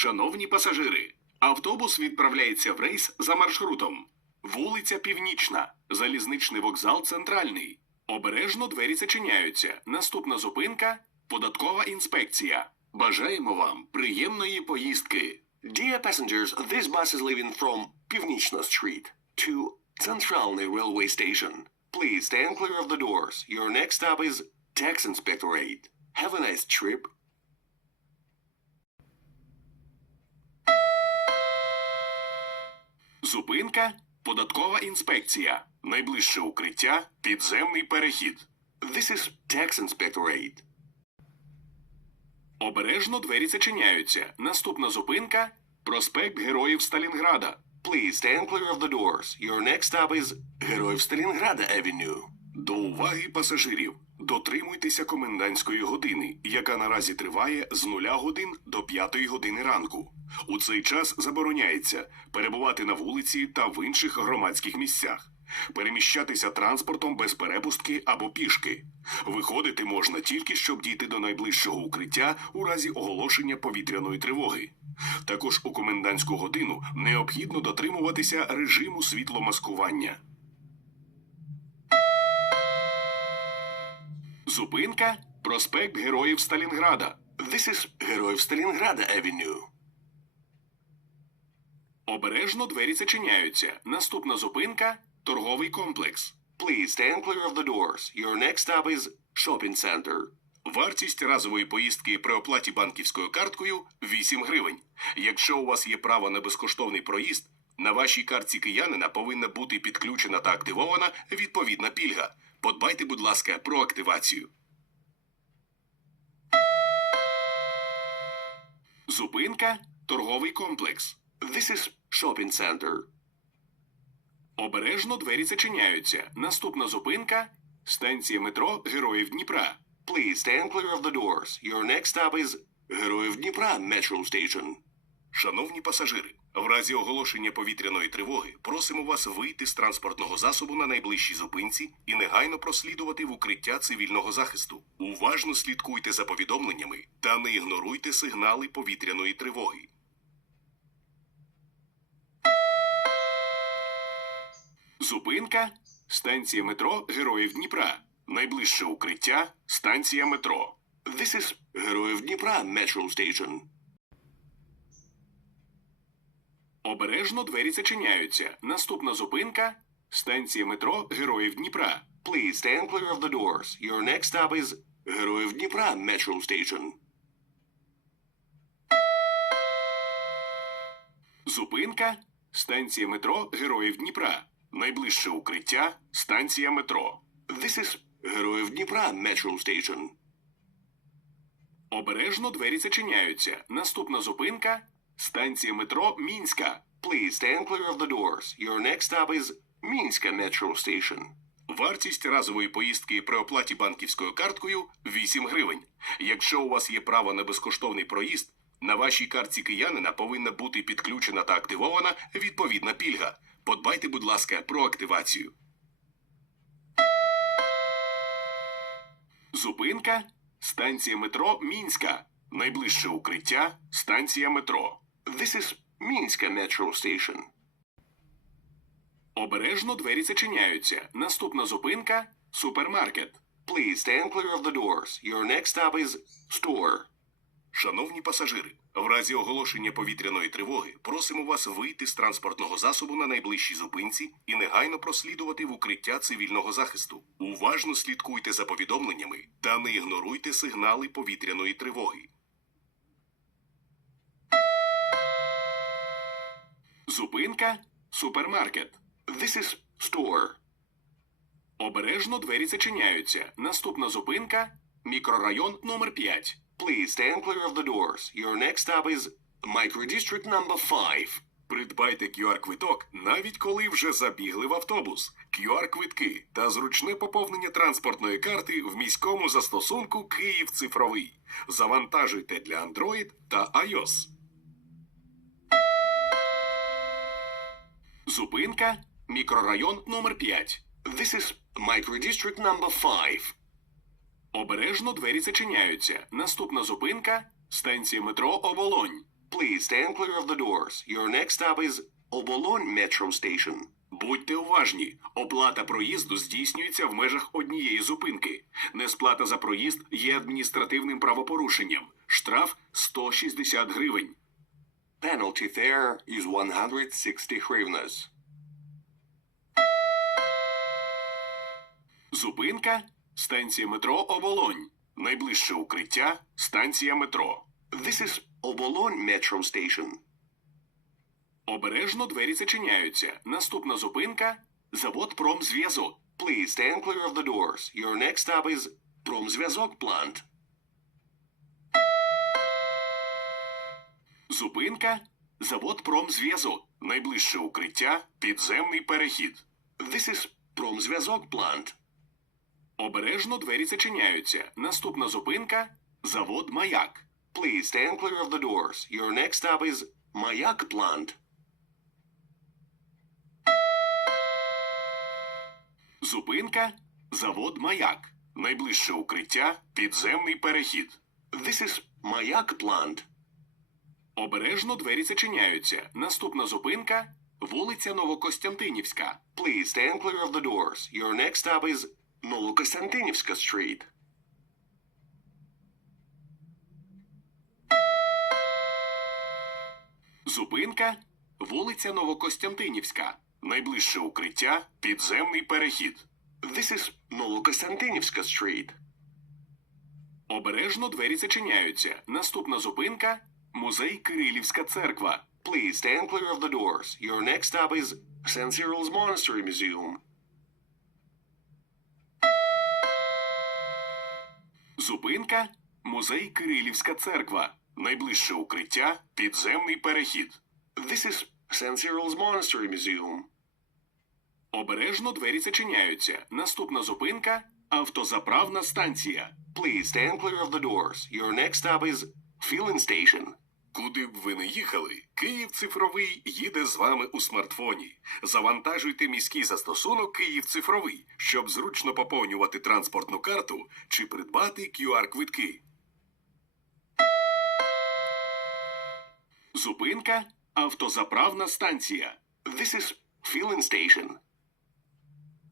Шановні пасажири, автобус відправляється в рейс за маршрутом. Вулиця Північна, залізничний вокзал Центральний. Обережно двері зачиняються. Наступна зупинка податкова інспекція. Бажаємо вам приємної поїздки. Dear passengers, this bus is leaving from Pivnichna Street to Centralny Railway Station. Please stand clear of the doors. Your next stop is Tax Inspectorate. Have a nice trip. Зупинка податкова інспекція. Найближче укриття підземний перехід. This is Tax Inspectorate. Обережно двері зачиняються. Наступна зупинка проспект Героїв Сталінграда. Please stand clear of the doors. Your next stop is Героїв Сталінграда Avenue. До уваги пасажирів. Дотримуйтеся комендантської години, яка наразі триває з 0 годин до 5 години ранку. У цей час забороняється перебувати на вулиці та в інших громадських місцях, переміщатися транспортом без перепустки або пішки. Виходити можна тільки щоб дійти до найближчого укриття у разі оголошення повітряної тривоги. Також у комендантську годину необхідно дотримуватися режиму світломаскування. Зупинка проспект Героїв Сталінграда. This is Героїв Сталінграда Avenue. Обережно двері зачиняються. Наступна зупинка торговий комплекс. Please stand clear of the doors. Your next stop is Shopping Center. Вартість разової поїздки при оплаті банківською карткою 8 гривень. Якщо у вас є право на безкоштовний проїзд, на вашій картці киянина повинна бути підключена та активована відповідна пільга. Подбайте, будь ласка, про активацію. Зупинка торговий комплекс. This is Shopping Center. Обережно двері зачиняються. Наступна зупинка станція метро Героїв Дніпра. Please stand clear of the doors. Your next stop is Героїв Дніпра Metro Station. Шановні пасажири, в разі оголошення повітряної тривоги просимо вас вийти з транспортного засобу на найближчій зупинці і негайно прослідувати в укриття цивільного захисту. Уважно слідкуйте за повідомленнями та не ігноруйте сигнали повітряної тривоги. Зупинка станція метро Героїв Дніпра. Найближче укриття станція метро. This is Героїв Дніпра Metro Station. Обережно двері зачиняються. Наступна зупинка станція метро Героїв Дніпра. Please stand clear of the doors. Your next stop is Героїв Дніпра Metro Station. Зупинка станція метро Героїв Дніпра. Найближче укриття станція метро. This is Героїв Дніпра Metro Station. Обережно двері зачиняються. Наступна зупинка станція метро Мінська. Please stand clear of the doors. Your next stop is Мінська Metro Station. Вартість разової поїздки при оплаті банківською карткою 8 гривень. Якщо у вас є право на безкоштовний проїзд, на вашій картці киянина повинна бути підключена та активована відповідна пільга. Подбайте, будь ласка, про активацію. Зупинка станція метро Мінська. Найближче укриття станція метро. This is Мінська Metro Station. Обережно двері зачиняються. Наступна зупинка супермаркет. Please stand clear of the doors. Your next stop is Store. Шановні пасажири, в разі оголошення повітряної тривоги просимо вас вийти з транспортного засобу на найближчій зупинці і негайно прослідувати в укриття цивільного захисту. Уважно слідкуйте за повідомленнями та не ігноруйте сигнали повітряної тривоги. Зупинка супермаркет. This is Store. Обережно двері зачиняються. Наступна зупинка мікрорайон номер 5. Please stand clear of the doors. Your next stop is Microdistrict number 5. Придбайте QR-квиток, навіть коли вже забігли в автобус. QR-квитки та зручне поповнення транспортної карти в міському застосунку Київ цифровий. Завантажуйте для Android та iOS. Зупинка мікрорайон номер 5. This is Microdistrict number 5. Обережно двері зачиняються. Наступна зупинка станція метро Оболонь. Please stand clear of the doors. Your next stop is Obolon Metro Station. Будьте уважні, оплата проїзду здійснюється в межах однієї зупинки. Несплата за проїзд є адміністративним правопорушенням. Штраф 160 гривень. Penalty fare is 160 hryvnias. Зупинка станція метро Оболонь. Найближче укриття станція метро. This is Obolon Metro Station. Обережно двері зачиняються. Наступна зупинка завод Промзв'язок. Please stand clear of the doors. Your next stop is Promzvyazok plant. Зупинка завод Промзв'язок. Найближче укриття підземний перехід. This is Promzvyazok plant. Обережно двері зачиняються. Наступна зупинка завод Маяк. Please stand clear of the doors. Your next stop is Mayak plant. Зупинка завод Маяк. Найближче укриття підземний перехід. This is Mayak plant. Обережно двері зачиняються. Наступна зупинка вулиця Новокостянтинівська. Please stand clear of the doors. Your next stop is Novokostantinivska Street. Зупинка вулиця Новокостянтинівська. Найближче укриття підземний перехід. This is Novokostantinivska Street. Обережно двері зачиняються. Наступна зупинка музей Кирилівська церква. Please stand clear of the doors. Your next stop is St. Cyril's Monastery Museum. Зупинка музей Кирилівська церква. Найближче укриття підземний перехід. This is St. Cyril's Monastery Museum. Обережно двері зачиняються. Наступна зупинка автозаправна станція. Please stand clear of the doors. Your next stop is Filling Station. Куди б ви не їхали, Київ цифровий їде з вами у смартфоні. Завантажуйте міський застосунок Київ цифровий, щоб зручно поповнювати транспортну карту чи придбати QR-квитки. Зупинка автозаправна станція. This is Filling Station.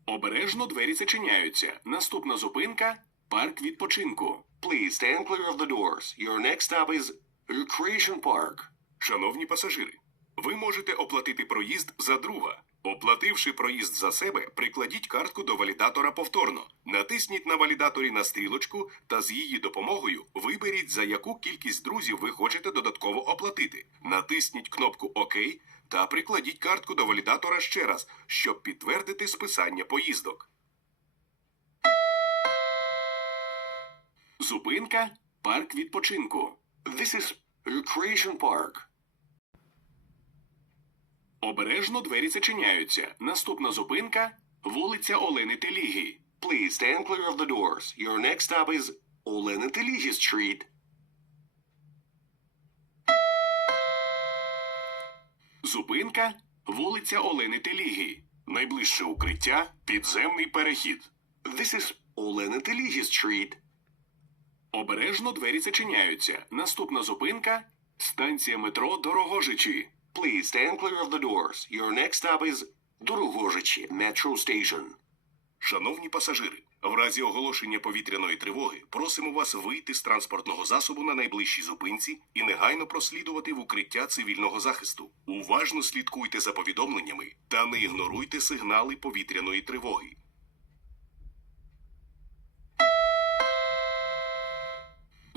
Обережно двері зачиняються. Наступна зупинка парк відпочинку. Please stand clear of the doors. Your next stop is Recreation Park. Шановні пасажири, ви можете оплатити проїзд за друга. Оплативши проїзд за себе, прикладіть картку до валідатора повторно. Натисніть на валідаторі на стрілочку та з її допомогою виберіть, за яку кількість друзів ви хочете додатково оплатити. Натисніть кнопку ОК та прикладіть картку до валідатора ще раз, щоб підтвердити списання поїздок. Зупинка парк відпочинку. This is Recreation Park. Обережно двері зачиняються. Наступна зупинка вулиця Олени Теліги. Please stand clear of the doors. Your next stop is Olena Teligi Street. Зупинка вулиця Олени Теліги. Найближче укриття підземний перехід. This is Olena Teligi Street. Обережно двері зачиняються. Наступна зупинка станція метро Дорогожичі. Please stand clear of the doors. Your next stop is Dorogozhichi Metro Station. Шановні пасажири, в разі оголошення повітряної тривоги просимо вас вийти з транспортного засобу на найближчій зупинці і негайно прослідувати в укриття цивільного захисту. Уважно слідкуйте за повідомленнями та не ігноруйте сигнали повітряної тривоги.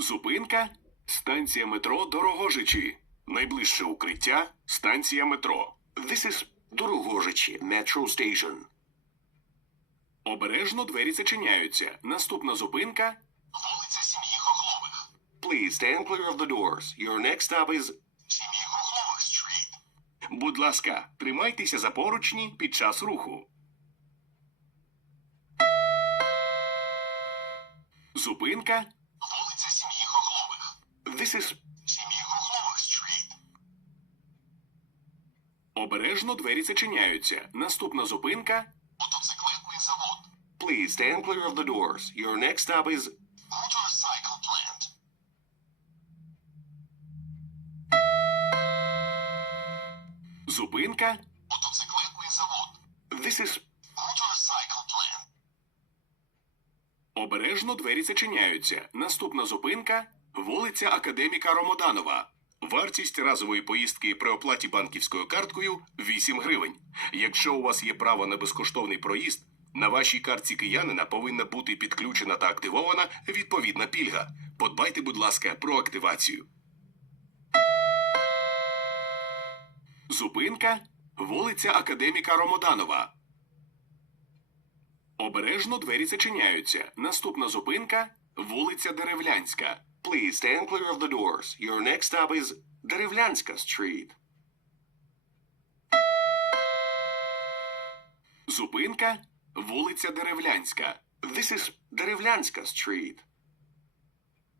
Зупинка станція метро Дорогожичі. Найближче укриття станція метро. This is Dorogozhichi Metro Station. Обережно двері зачиняються. Наступна зупинка Вулиця Сім'ї Хохлових. Please stand clear of the doors. Your next stop is Сім'ї Хохлових Street. Будь ласка, тримайтеся за поручні під час руху. Зупинка. This is обережно двері зачиняються. Наступна зупинка Мотоциклетний завод. Please stand clear of the doors. Your next stop is Motorcycle Plant. Зупинка. Мотоциклетний завод. This is Motorcycle plant. Обережно двері зачиняються. Наступна зупинка вулиця Академіка Ромоданова. Вартість разової поїздки при оплаті банківською карткою 8 гривень. Якщо у вас є право на безкоштовний проїзд, на вашій картці киянина повинна бути підключена та активована відповідна пільга. Подбайте, будь ласка, про активацію. Зупинка вулиця Академіка Ромоданова. Обережно двері зачиняються. Наступна зупинка вулиця Деревлянська. Please stand clear of the doors. Your next stop is Derevlyanska Street. Зупинка вулиця Деревлянська. This is Derevlyanska Street.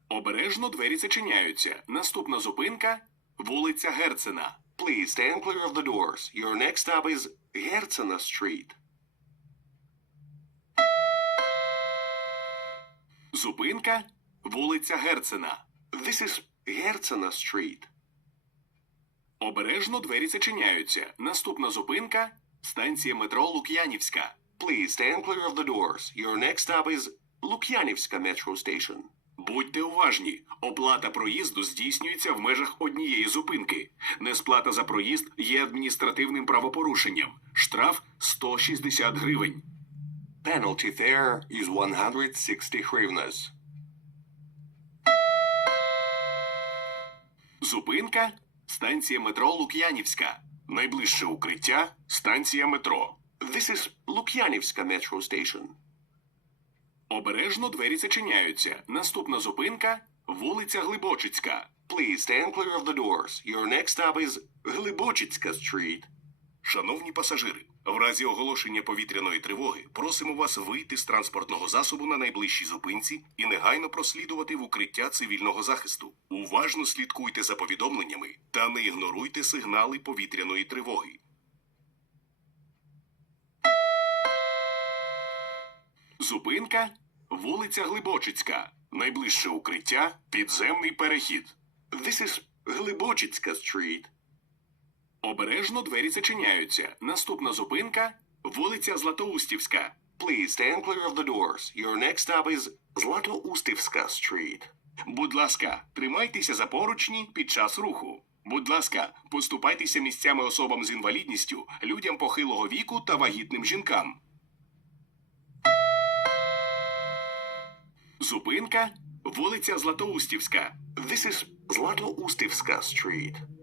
Обережно двері зачиняються. Наступна зупинка вулиця Герцена. Please stand clear of the doors. Your next stop is Hertsena Street. Зупинка вулиця Герцена. This is Hertsena Street. Обережно двері зачиняються. Наступна зупинка станція метро Лук'янівська. Please stand clear of the doors. Your next stop is Lukyanivska Metro Station. Будьте уважні, оплата проїзду здійснюється в межах однієї зупинки. Несплата за проїзд є адміністративним правопорушенням. Штраф 160 гривень. Penalty fare is 160 hryvnias. Зупинка станція метро Лук'янівська. Найближче укриття станція метро. This is Лук'янівська Metro Station. Обережно двері зачиняються. Наступна зупинка вулиця Глибочицька. Please stand clear of the doors. Your next stop is Глибочицька Street. Шановні пасажири, в разі оголошення повітряної тривоги просимо вас вийти з транспортного засобу на найближчій зупинці і негайно прослідувати в укриття цивільного захисту. Уважно слідкуйте за повідомленнями та не ігноруйте сигнали повітряної тривоги. Зупинка вулиця Глибочицька. Найближче укриття підземний перехід. This is Glibochitska Street. Обережно двері зачиняються. Наступна зупинка вулиця Златоустівська. Please stand clear of the doors. Your next stop is Zlatoustivska Street. Будь ласка, тримайтеся за поручні під час руху. Будь ласка, поступайтеся місцями особам з інвалідністю, людям похилого віку та вагітним жінкам. Зупинка вулиця Златоустівська. This is Zlatoustivska Street.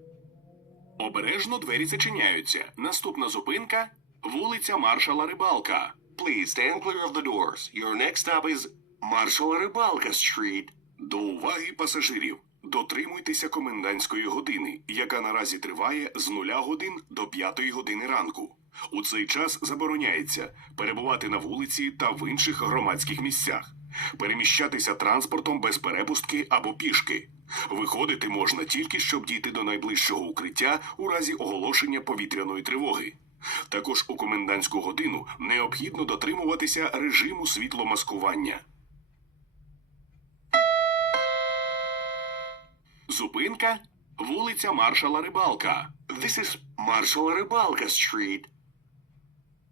Обережно двері зачиняються. Наступна зупинка вулиця Маршала Рибалка. Please stand clear of the doors. Your next stop is Marshal Rybalka Street. До уваги пасажирів. Дотримуйтеся комендантської години, яка наразі триває з 0 годин до 5 години ранку. У цей час забороняється перебувати на вулиці та в інших громадських місцях, переміщатися транспортом без перепустки або пішки. Виходити можна тільки щоб дійти до найближчого укриття у разі оголошення повітряної тривоги. Також у комендантську годину необхідно дотримуватися режиму світломаскування. Зупинка вулиця Маршала Рибалка. This is Marshal Rybalka Street.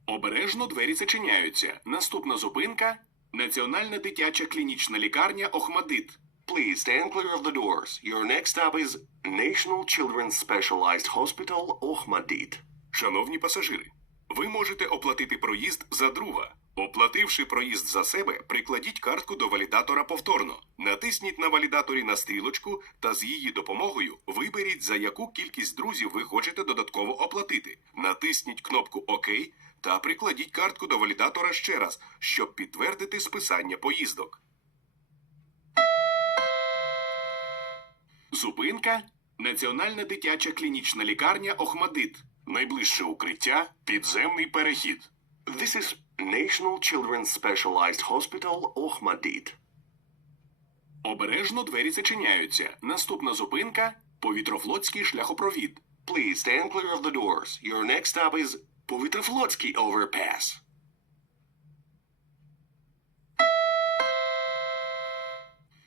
Обережно двері зачиняються. Наступна зупинка Національна дитяча клінічна лікарня Охмадит. Please stand clear of the doors. Your next stop is National Children's Specialized Hospital Ohmadit. Шановні пасажири, ви можете оплатити проїзд за друга. Оплативши проїзд за себе, прикладіть картку до валідатора повторно. Натисніть на валідаторі на стрілочку та з її допомогою виберіть, за яку кількість друзів ви хочете додатково оплатити. Натисніть кнопку ОК та прикладіть картку до валідатора ще раз, щоб підтвердити списання поїздок. Зупинка Національна дитяча клінічна лікарня Охмадит. Найближче укриття підземний перехід. This is National Children's Specialized Hospital Ohmadit. Обережно двері зачиняються. Наступна зупинка повітрофлотський шляхопровід. Please stand clear of the doors. Your next stop is Povitroflotsky Overpass.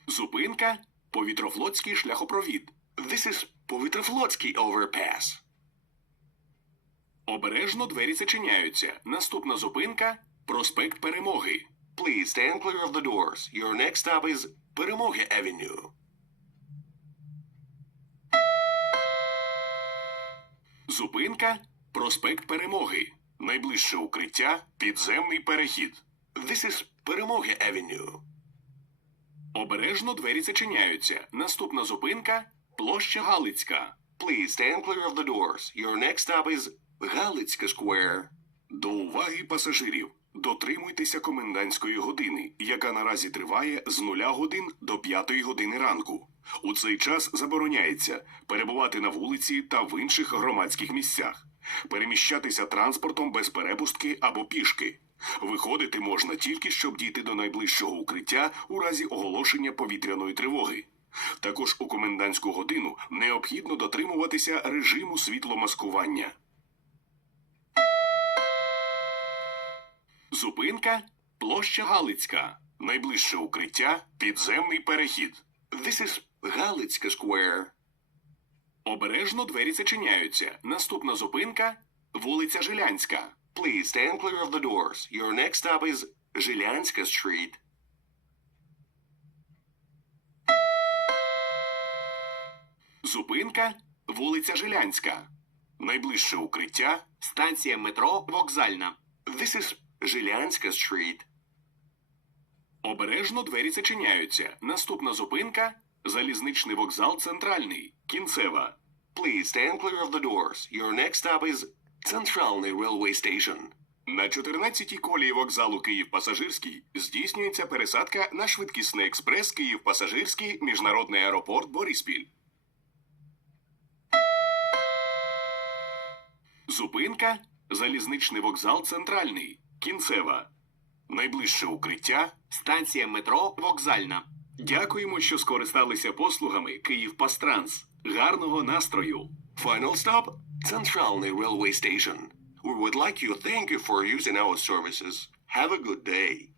Зупинка повітрофлотський шляхопровід. This is Povitroflotsky Overpass. Обережно двері зачиняються. Наступна зупинка проспект Перемоги. Please stand clear of the doors. Your next stop is Peremoge Avenue. Зупинка проспект Перемоги. Найближче укриття підземний перехід. This is Peremoge Avenue. Обережно двері зачиняються. Наступна зупинка площа Галицька. Please stand clear of the doors. Your next stop is Galitska Square. До уваги пасажирів. Дотримуйтеся комендантської години, яка наразі триває з 0 годин до 5 години ранку. У цей час забороняється перебувати на вулиці та в інших громадських місцях, переміщатися транспортом без перепустки або пішки. Виходити можна тільки щоб дійти до найближчого укриття у разі оголошення повітряної тривоги. Також у комендантську годину необхідно дотримуватися режиму світломаскування. Зупинка площа Галицька. Найближче укриття підземний перехід. This is Galitska Square. Обережно двері зачиняються. Наступна зупинка вулиця Жилянська. Please stand clear of the doors. Your next stop is Zhilyanska Street. Зупинка вулиця Жилянська. Найближче укриття станція метро Вокзальна. This is Zhilyanska Street. Обережно двері зачиняються. Наступна зупинка залізничний вокзал Центральний. Кінцева. Please stand clear of the doors. Your next stop is Centralny Railway Station. На 14-й колії вокзалу Київ Пасажирський здійснюється пересадка на швидкісний експрес Київ Пасажирський міжнародний аеропорт Бориспіль. Зупинка залізничний вокзал Центральний. Кінцева. Найближче укриття станція метро Вокзальна. Дякуємо, що скористалися послугами Київ Пастранс. Гарного настрою! Final stop, Центральний Railway Station. We would like you to thank you for using our services. Have a good day.